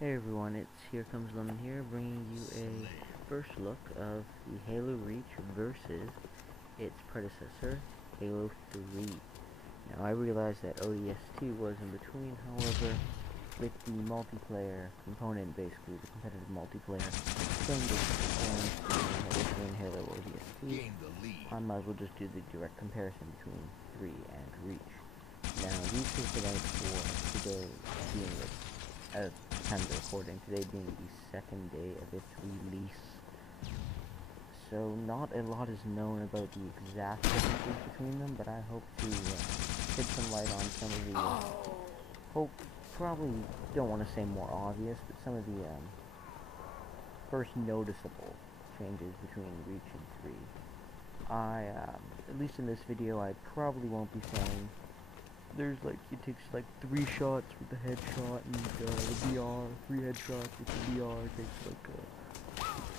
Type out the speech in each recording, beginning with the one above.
Hey everyone, it's HereComesLemon here, bringing you a first look of the Halo Reach versus its predecessor, Halo 3. Now I realize that ODST was in between, however, with the multiplayer component, basically the competitive multiplayer thing between Halo ODST, I might as well just do the direct comparison between 3 and Reach. Now Reach is out for today being at the time of recording, today being the second day of its release. So not a lot is known about the exact differences between them, but I hope to shed some light on some of the, probably don't want to say more obvious, but some of the first noticeable changes between Reach and 3. At least in this video, I probably won't be saying it takes like 3 shots with the headshot and the VR, 3 headshots with the VR takes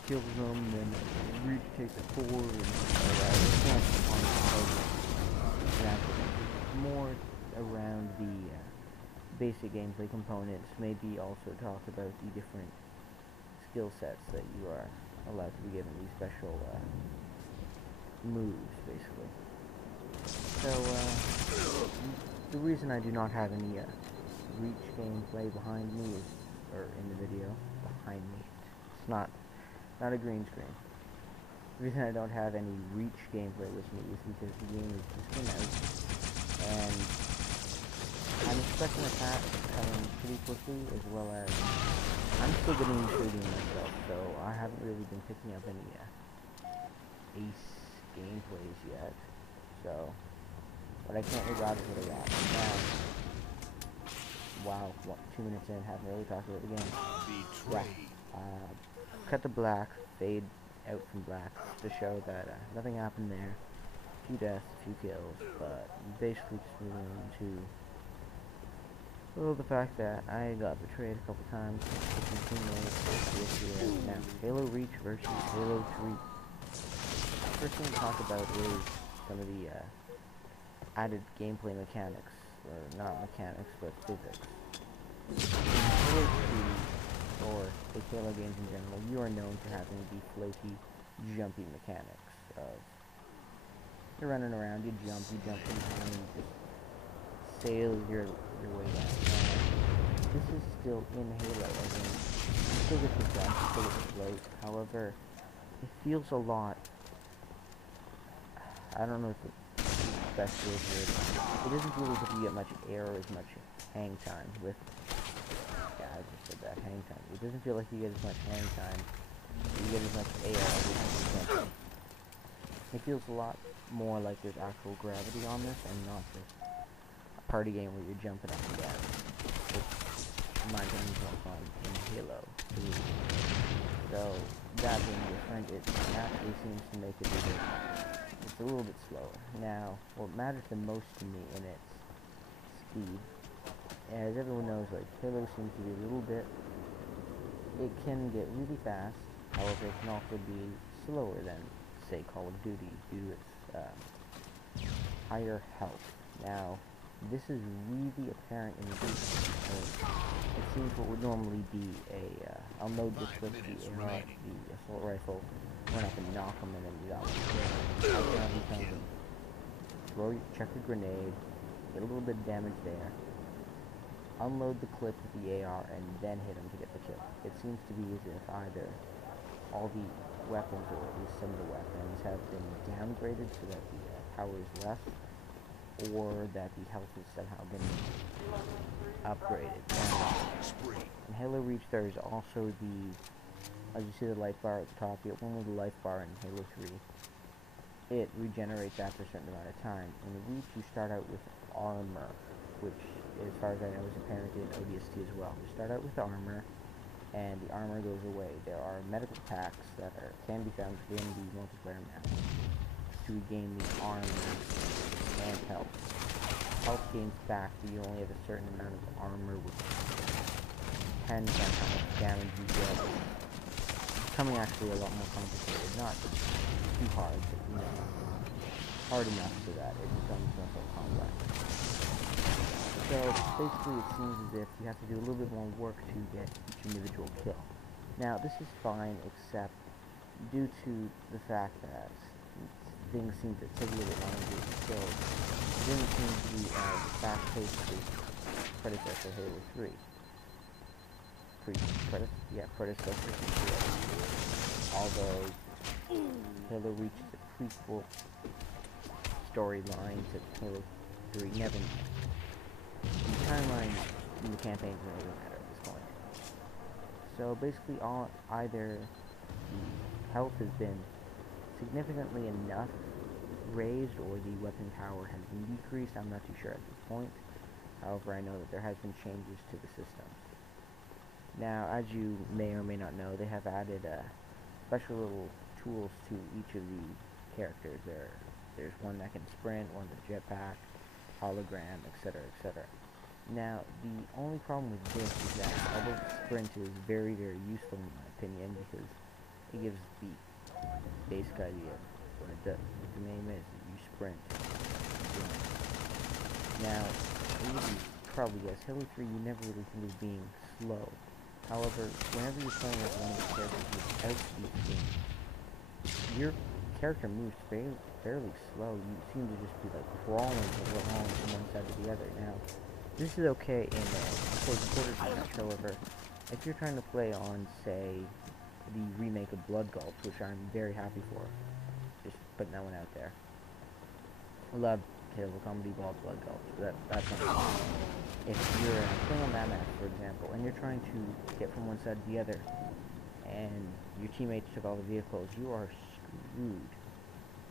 kills them, and then Reach takes 4 and it's more around the basic gameplay components, maybe also talk about the different skill sets that you are allowed to be given, these special moves, basically. So, the reason I do not have any Reach gameplay behind me is, or in the video, behind me, it's not a green screen. The reason I don't have any Reach gameplay with me is because the game is just came out, and I'm expecting a patch coming pretty quickly, as well as I'm still getting used to it myself, so I haven't really been picking up any ace gameplays yet, so. But I can't regard it what I got. Wow, 2 minutes in, haven't really talked about the game. Yeah, cut to black, fade out from black, to show that nothing happened there. A few deaths, a few kills, but basically just moving into the fact that I got betrayed a couple times. Now, Halo Reach versus Halo 3. First thing to talk about is some of the added gameplay mechanics, or not mechanics, but physics. Halo 3, or the Halo games in general, you are known for having the floaty, jumpy mechanics of you're running around, you jump sometimes, you just sail your way down. This is still in Halo, as in, you still get to jump, you still get to float, however, it feels a lot, I don't know if best word here. It doesn't feel as if you get much air or as much hang time with. Yeah, I just said that, hang time. It doesn't feel like you get as much hang time. You get as much air as you can. It feels a lot more like there's actual gravity on this and not just a party game where you're jumping up and down. Which reminds me more fun in Halo 3. So, that being different, it actually seems to make it it's a little bit slower. Now, what matters the most to me in its speed, as everyone knows, like, Halo seems to be a little bit, it can get really fast, however, it can also be slower than, say, Call of Duty, due to its higher health. Now, this is really apparent in the game, because it seems what would normally be I'll load this with the assault rifle, run up and knock him, and then you got one. Chuck a grenade, get a little bit of damage there, unload the clip with the AR, and then hit him to get the kill. It seems to be as if either all the weapons, or at least some of the weapons, have been downgraded so that the power is less, or that the health has somehow been upgraded. In Halo Reach, there is also the, as you see the life bar at the top, you get one with the life bar in Halo 3. It regenerates after a certain amount of time. In Reach, you start out with armor, which, as far as I know, is apparent in ODST as well. You start out with armor, and the armor goes away. There are medical packs that can be found within the multiplayer map to regain the armor and health. Health gains back, but you only have a certain amount of armor, which depends on how much damage you get. It's becoming actually a lot more complicated, not too hard, but hard enough so that it becomes not so complex. So basically it seems as if you have to do a little bit more work to get each individual kill. Now this is fine, except due to the fact that things seem to take a little bit longer to get killed, it didn't seem to be as fast-paced as predecessor Halo 3. Predecessor to 3. Although Halo reaches the prequel storyline to Halo 3, never mind. The timeline in the campaign doesn't really matter at this point. So basically, either the health has been significantly enough raised, or the weapon power has been decreased. I'm not too sure at this point. However, I know that there has been changes to the system. Now, as you may or may not know, they have added special little tools to each of the characters. There's one that can sprint, one with a jetpack, hologram, etc., etc. Now, the only problem with this is that although sprint is very, very useful in my opinion, because it gives the basic idea of what it does. The name is you sprint. Now, you probably guess Halo 3 you never really think of being slow. However, whenever you're playing as one of the characters without speaking, your character moves fairly slow. You seem to just be like crawling from one side to the other. Now, this is okay in close quarters match. However, if you're trying to play on, say, the remake of Blood Gulch, which I'm very happy for, just putting that one out there. I love Halo Comedy Ball Blood Gulch, but that's not. If you're playing on that map, for example, and you're trying to get from one side to the other, and your teammates took all the vehicles, you are screwed.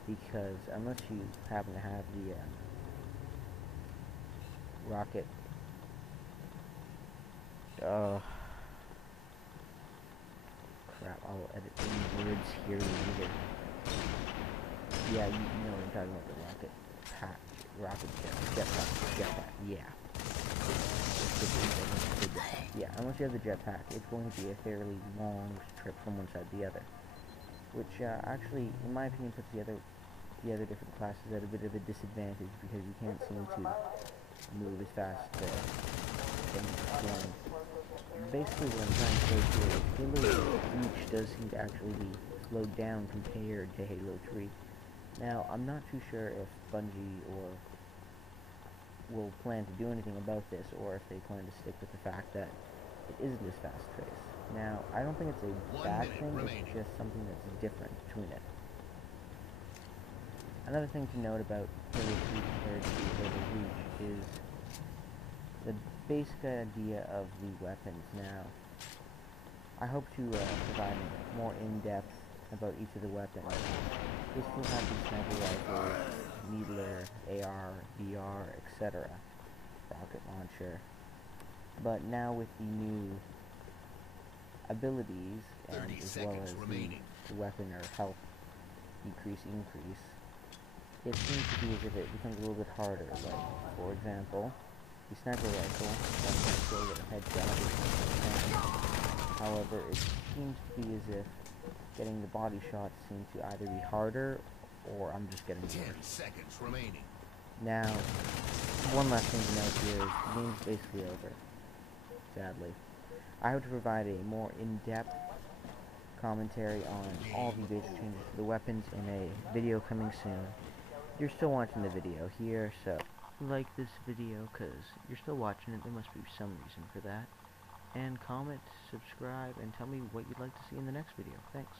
Because unless you happen to have the rocket, crap, I'll edit any words here later. Yeah, you know what I'm talking about, the jetpack, yeah. Yeah, unless you have the jetpack, it's going to be a fairly long trip from one side to the other. Which, actually, in my opinion, puts the other different classes at a bit of a disadvantage, because you can't seem to move as fast in the game. Basically, what I'm trying to say here is Halo Reach does seem to actually be slowed down compared to Halo 3. Now, I'm not too sure if Bungie will plan to do anything about this, or if they plan to stick with the fact that it isn't as fast-paced. Now, I don't think it's a bad thing, it's just something that's different between it. Another thing to note about Halo 3 compared to Halo Reach is the basic idea of the weapons. Now, I hope to provide more in-depth about each of the weapons. They still have the sniper rifles, needler, AR, VR, etc. Rocket launcher. But now with the new abilities, and as well as the weapon or health increase, it seems to be as if it becomes a little bit harder. Like, for example, the sniper rifle, that's still get a headshot. However, it seems to be as if getting the body shots seems to either be harder, or I'm just getting 10 seconds remaining. Now, one last thing to note here is the game's basically over, sadly. I hope to provide a more in-depth commentary on all the basic changes to the weapons in a video coming soon. You're still watching the video here, so like this video, because you're still watching it. There must be some reason for that. And comment, subscribe, and tell me what you'd like to see in the next video. Thanks.